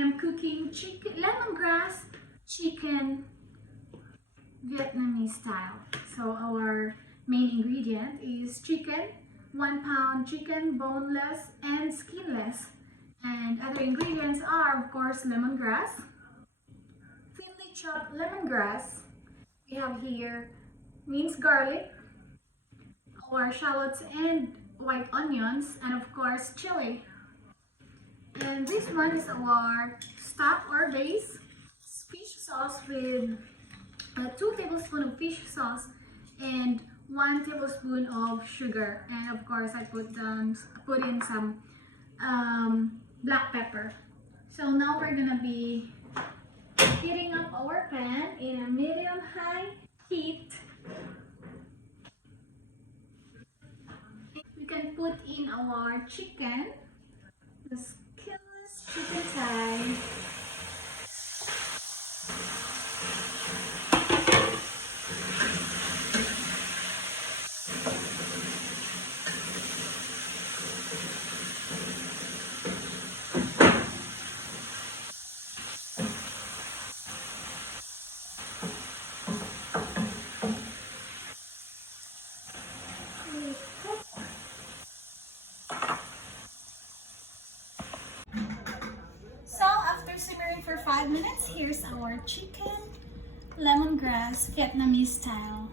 I'm cooking chicken, lemongrass chicken Vietnamese style. So our main ingredient is chicken, 1 pound chicken, boneless and skinless. And other ingredients are, of course, lemongrass, thinly chopped lemongrass. We have here minced garlic, our shallots and white onions, and of course chili. And this one is our stock or base fish sauce with 2 tablespoons of fish sauce and 1 tablespoon of sugar. And of course, I put in some black pepper. So now we're gonna be heating up our pan in a medium-high heat. We can put in our chicken, the skinless chicken thigh. So after simmering for 5 minutes, here's our chicken lemongrass Vietnamese style.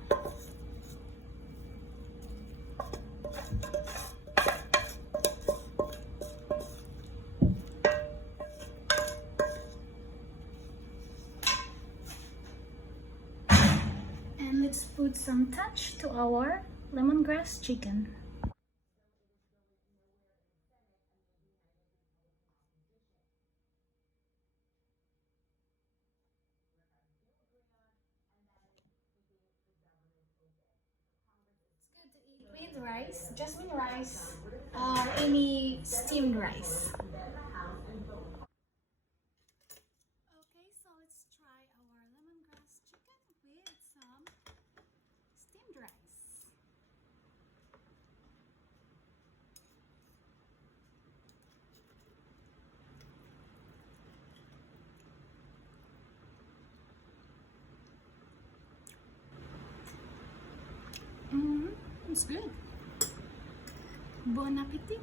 And let's put some touch to our lemongrass chicken. With rice, jasmine rice, or any steamed rice. Okay, so let's try our lemongrass chicken with some steamed rice. It's good. Bon appetit.